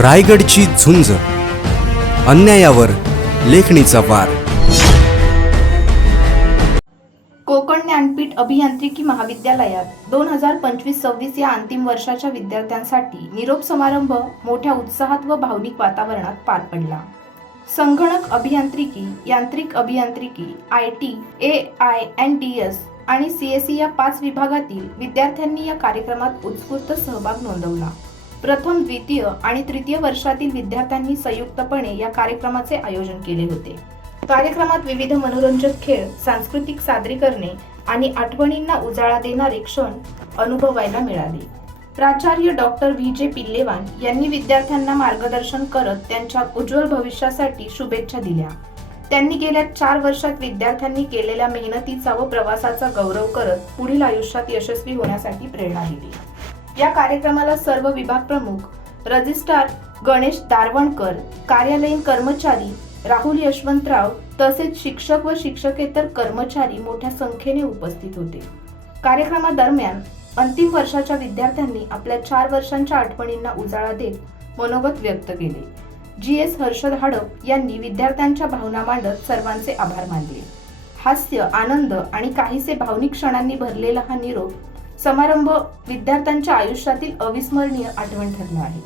रायगडची झुंज, अन्यायावर लेखणीचा वार. कोकण ज्ञानपीठ अभियांत्रिकी महाविद्यालयात 2025-26 या अंतिम वर्षाच्या विद्यार्थ्यांसाठी निरोप समारंभ मोठ्या उत्साहात व भावनिक वातावरणात पार पडला. संगणक अभियांत्रिकी, यांत्रिक अभियांत्रिकी, IT, AINTS आणि CSE या 5 विभागातील विद्यार्थ्यांनी या कार्यक्रमात उत्स्फूर्त सहभाग नोंदवला. प्रथम, द्वितीय आणि तृतीय वर्षातील विद्यार्थ्यांनी संयुक्तपणे या कार्यक्रमाचे आयोजन केले होते. कार्यक्रमात विविध मनोरंजक खेळ, सांस्कृतिक सादरीकरणे आणि आठवणींना उजाळा देणारे क्षण अनुभवायला मिळाले. प्राचार्य डॉक्टर VJ पिल्लेवान यांनी विद्यार्थ्यांना मार्गदर्शन करत त्यांच्या उज्ज्वल भविष्यासाठी शुभेच्छा दिल्या. त्यांनी गेल्या 4 वर्षात विद्यार्थ्यांनी केलेल्या मेहनतीचा व प्रवासाचा गौरव करत पुढील आयुष्यात यशस्वी होण्यासाठी प्रेरणा दिली. या कार्यक्रमाला सर्व विभाग प्रमुख, रजिस्ट्रार गणेश दारवणकर, कार्यालयीन कर्मचारी राहुल यशवंतराव तसेच शिक्षक व शिक्षकेतर कर्मचारी मोठ्या संख्येने उपस्थित होते. कार्यक्रमादरम्यान अंतिम वर्षाच्या विद्यार्थ्यांनी आपल्या 4 वर्षांच्या आठवणींना उजाळा देत मनोगत व्यक्त केले. GS हर्षद हडप यांनी विद्यार्थ्यांच्या भावना मांडत सर्वांचे आभार मानले. हास्य, आनंद आणि काहीसे भावनिक क्षणांनी भरलेला हा निरोप समारंभ विद्यार्थ्यांच्या आयुष्यातील अविस्मरणीय आठवण ठरला आहे.